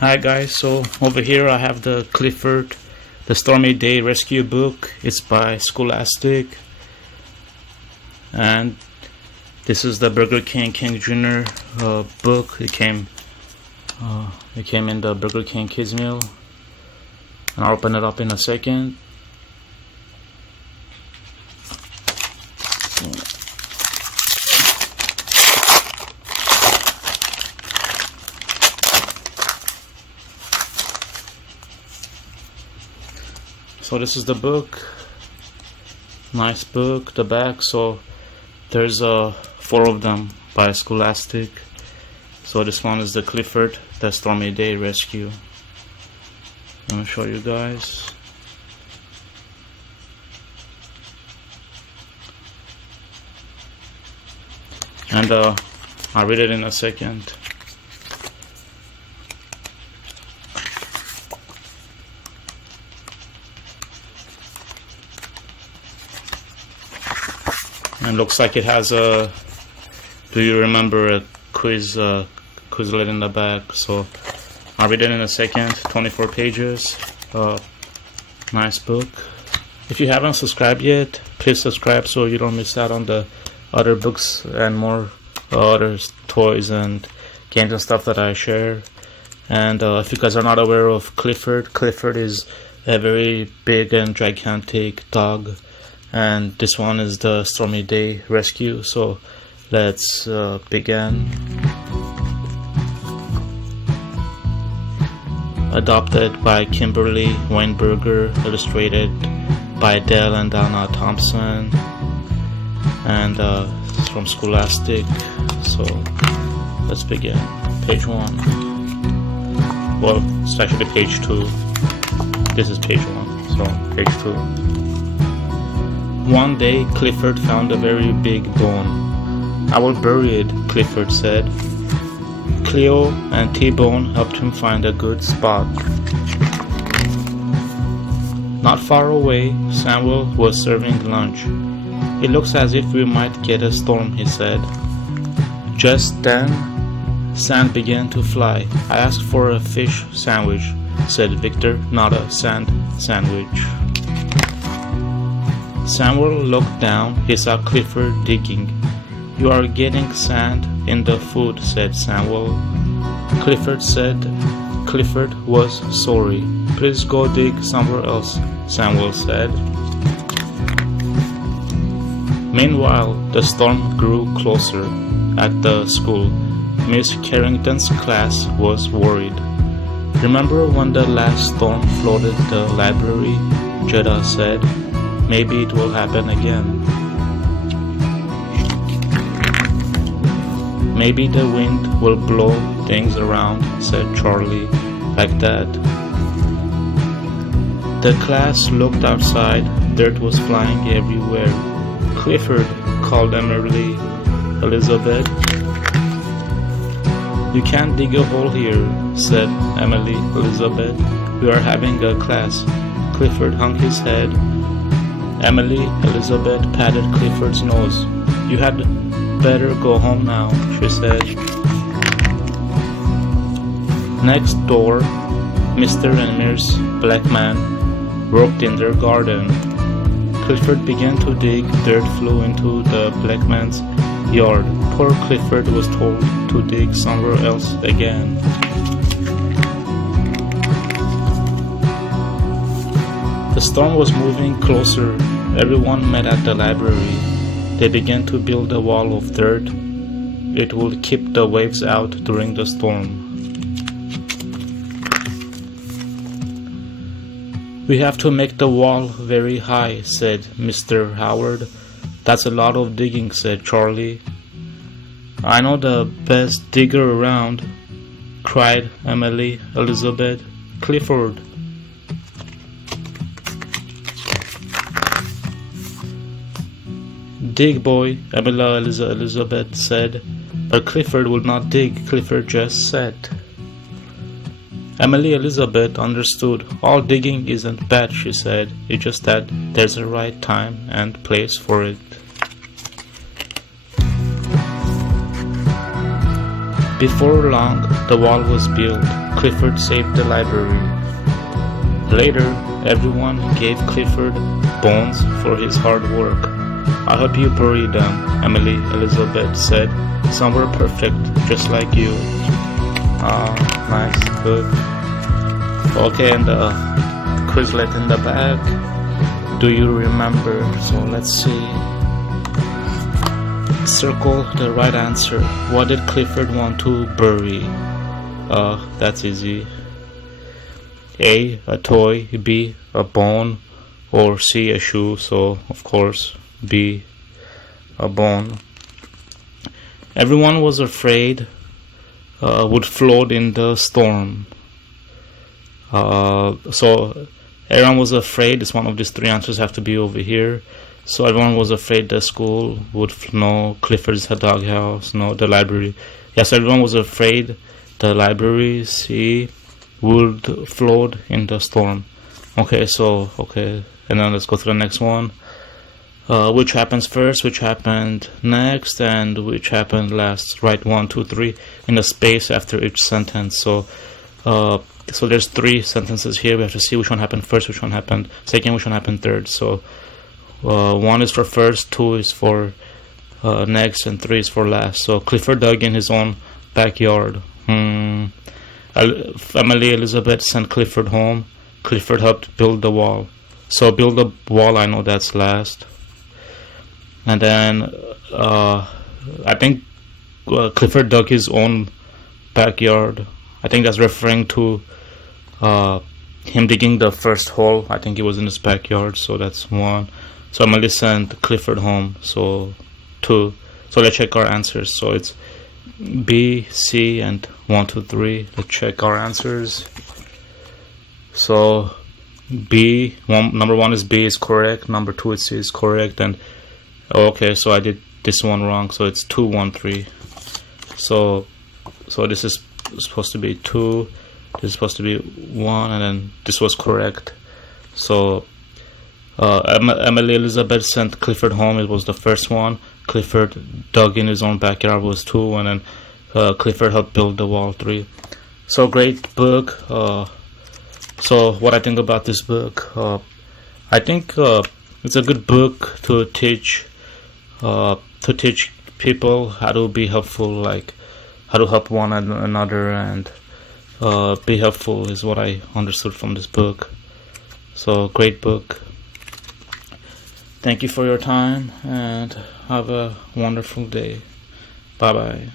Hi guys, so over here I have the Clifford The Stormy Day Rescue book. It's by Scholastic, and this is the Burger King Jr. Book. It came in the Burger King Kids Meal, and I'll open it up in a second. So this is the book. Nice book. The back. So there's 4 of them by Scholastic. So this one is the Clifford The Stormy Day Rescue. Let me show you guys. And I'll read it in a second. And looks like it has a do you remember a Quizlet in the back. So I'll read it in a second. 24 pages. Nice book. If you haven't subscribed yet, please subscribe so you don't miss out on the other books and more other toys and games and stuff that I share. And if you guys are not aware of Clifford is a very big and gigantic dog. And this one is the Stormy Day Rescue. So let's begin. Adopted by Kimberly Weinberger, illustrated by Dell and Donna Thompson, and it's from Scholastic. So let's begin. Page 1. Well, it's actually page 2. This is page 1. So page 2. One day, Clifford found a very big bone. "I will bury it," Clifford said. Cleo and T-Bone helped him find a good spot. Not far away, Samuel was serving lunch. "It looks as if we might get a storm," he said. Just then, sand began to fly. "I asked for a fish sandwich," said Victor, "not a sand sandwich." Samuel looked down. He saw Clifford digging. "You are getting sand in the food," said Samuel. Clifford was sorry. "Please go dig somewhere else," Samuel said. Meanwhile, the storm grew closer. At the school, Miss Carrington's class was worried. "Remember when the last storm flooded the library?" Jetta said. "Maybe it will happen again." "Maybe the wind will blow things around," said Charlie. "Like that." The class looked outside. Dirt was flying everywhere. "Clifford," called Emily. "Elizabeth." "You can't dig a hole here," said Emily. "Elizabeth, we are having a class." Clifford hung his head. Elizabeth patted Clifford's nose. "You had better go home now," she said. Next door, Mr. and Miss Blackman worked in their garden. Clifford began to dig. Dirt flew into the Blackman's yard. Poor Clifford was told to dig somewhere else again. The storm was moving closer. Everyone met at the library. They began to build a wall of dirt. It would keep the waves out during the storm. "We have to make the wall very high," said Mr. Howard. "That's a lot of digging," said Charlie. "I know the best digger around," cried Emily. Elizabeth. "Clifford." "Dig, boy," Elizabeth said. "But Clifford will not dig," Clifford just said. Elizabeth understood. "All digging isn't bad," she said. "It's just that there's a right time and place for it." Before long, the wall was built. Clifford saved the library. Later, everyone gave Clifford bones for his hard work. I hope you bury them, Emily Elizabeth said. Some were perfect, just like you. Nice, good. Okay, and the Quizlet in the back. Do you remember? So let's see. Circle the right answer. What did Clifford want to bury? That's easy. A toy, B, a bone, or C, a shoe. So, of course, B, a bone. Everyone was afraid would float in the storm. So, everyone was afraid. It's one of these three answers have to be over here. So, everyone was afraid the school would, no, Clifford's doghouse, no, the library. Yes, everyone was afraid the library, C, would float in the storm. Okay, so, okay, and then let's go to the next one. Which happens first, which happened next, and which happened last. Write 1, 2, 3 in the space after each sentence. So there's 3 sentences here. We have to see which one happened first, which one happened second, which one happened third. So 1 is for first, 2 is for next, and 3 is for last. So Clifford dug in his own backyard. Emily Elizabeth sent Clifford home. Clifford helped build the wall. So build the wall, I know that's last. And then I think Clifford dug his own backyard. I think that's referring to him digging the first hole. I think it was in his backyard, so that's 1. So Emily sent Clifford home, so 2. So let's check our answers. So it's B, C, and 1, 2, 3. Let's check our answers. So B, number 1 is B is correct. Number 2 is C is correct. And okay, so I did this one wrong. So it's 2, 1, 3. So this is supposed to be 2. This is supposed to be 1, and then this was correct. So Emily Elizabeth sent Clifford home. It was the first one. Clifford dug in his own backyard was 2, and then Clifford helped build the wall 3. So great book. So what I think about this book, I think it's a good book to teach people how to be helpful, like how to help one another, and be helpful is what I understood from this book. So great book. Thank you for your time, and have a wonderful day. Bye bye.